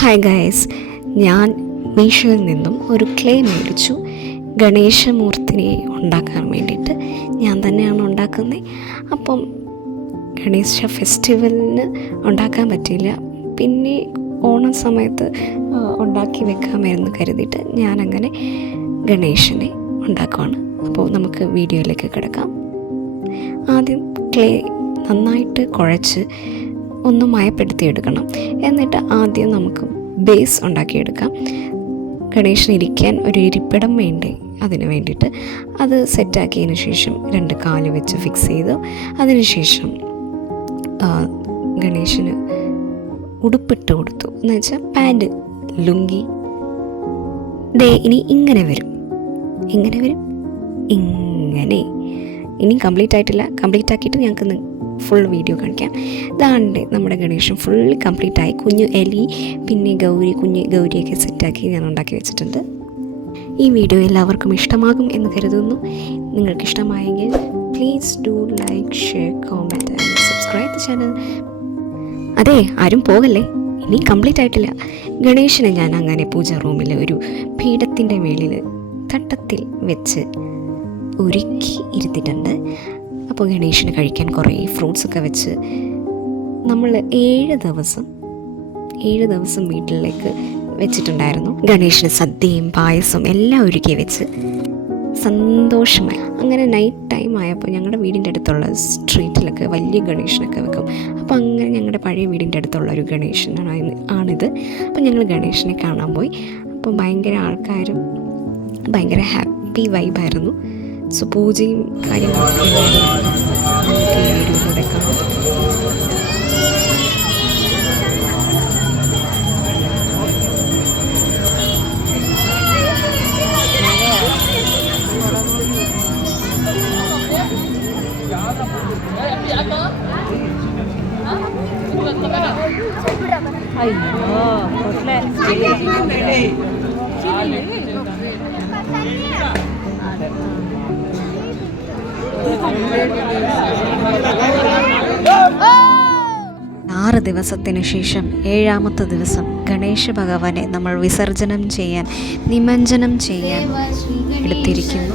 Hi guys, ഞാൻ മീഷോയിൽ നിന്നും ഒരു ക്ലേ മേടിച്ചു. ഗണേശമൂർത്തിനെ ഉണ്ടാക്കാൻ വേണ്ടിയിട്ട് ഞാൻ തന്നെയാണ് ഉണ്ടാക്കുന്നത്. അപ്പം ഗണേശ ഫെസ്റ്റിവലിന് ഉണ്ടാക്കാൻ പറ്റിയില്ല, പിന്നെ ഓണം സമയത്ത് ഉണ്ടാക്കി വെക്കാമെന്ന് കരുതിയിട്ട് ഞാനങ്ങനെ ഗണേശനെ ഉണ്ടാക്കുവാണ്. അപ്പോൾ നമുക്ക് വീഡിയോയിലേക്ക് കിടക്കാം. ആദ്യം ക്ലേ നന്നായിട്ട് കുഴച്ച് ഒന്ന് മയപ്പെടുത്തിയെടുക്കണം. എന്നിട്ട് ആദ്യം നമുക്ക് ബേസ് ഉണ്ടാക്കിയെടുക്കാം. ഗണേശന് ഇരിക്കാൻ ഒരു ഇരിപ്പിടം വേണ്ടേ, അതിന് വേണ്ടിയിട്ട് അത് സെറ്റാക്കിയതിന് ശേഷം 2 കാല് വെച്ച് ഫിക്സ് ചെയ്തു. അതിനുശേഷം ഗണേശന് ഉടുപ്പിട്ട് കൊടുത്തു, എന്ന് വെച്ചാൽ പാൻറ്, ലുങ്കി. ഇനി ഇങ്ങനെ വരും. ഇനി കംപ്ലീറ്റ് ആയിട്ടില്ല. കംപ്ലീറ്റ് ആക്കിയിട്ട് ഞങ്ങൾക്ക് ഫുൾ വീഡിയോ കാണിക്കാം. ഇതാണ്ട് നമ്മുടെ ഗണേശൻ ഫുള്ളി കംപ്ലീറ്റ് ആയി. കുഞ്ഞു എലി, പിന്നെ കുഞ്ഞു ഗൗരിയൊക്കെ സെറ്റാക്കി ഞാൻ ഉണ്ടാക്കി വെച്ചിട്ടുണ്ട്. ഈ വീഡിയോ എല്ലാവർക്കും ഇഷ്ടമാകും എന്ന് കരുതുന്നു. നിങ്ങൾക്ക് ഇഷ്ടമായെങ്കിൽ please do like, share, comment and subscribe the channel. അതെ, ആരും പോകല്ലേ, ഇനി കംപ്ലീറ്റ് ആയിട്ടില്ല. ഗണേശനെ ഞാൻ അങ്ങനെ പൂജാ റൂമിൽ ഒരു പീഠത്തിൻ്റെ മേളിൽ തട്ടത്തിൽ വെച്ച് ഒരുക്കി ഇരുത്തിയിട്ടുണ്ട്. അപ്പോൾ ഗണേശന് കഴിക്കാൻ കുറേ ഫ്രൂട്ട്സൊക്കെ വെച്ച് നമ്മൾ 7 ദിവസം വീട്ടിലേക്ക് വെച്ചിട്ടുണ്ടായിരുന്നു. ഗണേശന് സദ്യയും പായസവും എല്ലാം ഒരുക്കി വെച്ച് സന്തോഷമായി. അങ്ങനെ നൈറ്റ് ടൈം ആയപ്പോൾ ഞങ്ങളുടെ വീടിൻ്റെ അടുത്തുള്ള സ്ട്രീറ്റിലൊക്കെ വലിയ ഗണേശനൊക്കെ വെക്കും. അപ്പോൾ അങ്ങനെ ഞങ്ങളുടെ പഴയ വീടിൻ്റെ അടുത്തുള്ള ഒരു ആണിത്. അപ്പോൾ ഞങ്ങൾ ഗണേശനെ കാണാൻ പോയി. അപ്പോൾ ഭയങ്കര ആൾക്കാരും ഭയങ്കര ഹാപ്പി വൈബായിരുന്നു. സോ പൂജയും കാര്യങ്ങളൊക്കെ വീഡിയോയിലൂടെ കാണാം. 6 ദിവസത്തിന് ശേഷം 7ാമത്തെ ദിവസം ഗണേശ ഭഗവാനെ നമ്മൾ വിസർജനം ചെയ്യാൻ, നിമജ്ജനം ചെയ്യാൻ എടുത്തിരിക്കുന്നു.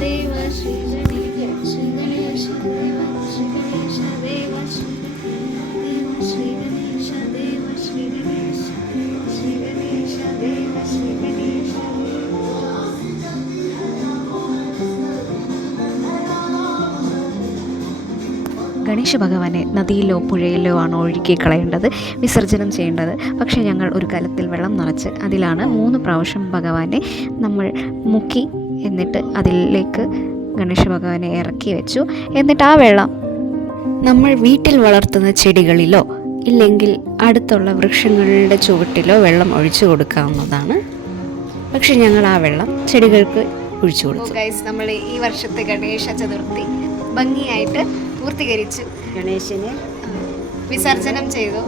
ഗണേശ ഭഗവാനെ നദിയിലോ പുഴയിലോ ആണ് ഒഴുക്കി കളയേണ്ടത്, വിസർജനം ചെയ്യേണ്ടത്. പക്ഷേ ഞങ്ങൾ ഒരു കലത്തിൽ വെള്ളം നിറച്ച് അതിലാണ് 3 പ്രാവശ്യം ഭഗവാനെ നമ്മൾ മുക്കി, എന്നിട്ട് അതിലേക്ക് ഗണേശ ഭഗവാനെ ഇറക്കി വെച്ചു. എന്നിട്ട് ആ വെള്ളം നമ്മൾ വീട്ടിൽ വളർത്തുന്ന ചെടികളിലോ ഇല്ലെങ്കിൽ അടുത്തുള്ള വൃക്ഷങ്ങളുടെ ചുവട്ടിലോ വെള്ളം ഒഴിച്ചു കൊടുക്കാവുന്നതാണ്. പക്ഷെ ഞങ്ങൾ ആ വെള്ളം ചെടികൾക്ക് ഒഴിച്ചു കൊടുത്തു. നമ്മൾ ഈ വർഷത്തെ ഗണേശ ചതുർത്ഥി ഭംഗിയായിട്ട് പൂർത്തീകരിച്ചു. ഗണേശനെ വിസർജനം ചെയ്തു.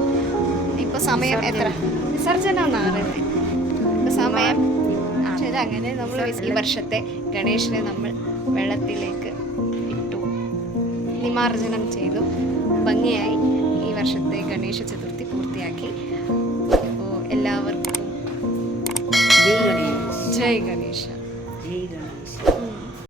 ഇപ്പോൾ സമയം എത്ര? വിസർജനം എന്നാണ് പറയുന്നത്. ഇപ്പോൾ സമയം അങ്ങനെ നമ്മൾ ഈ വർഷത്തെ ഗണേശനെ നമ്മൾ വെള്ളത്തിലേക്ക് ഇട്ടു, നിമജ്ജനം ചെയ്തു. ഭംഗിയായി ഈ വർഷത്തെ ഗണേശ ചതുർത്ഥി പൂർത്തിയാക്കി. അപ്പോൾ എല്ലാവർക്കും ജയ് ഗണേശ.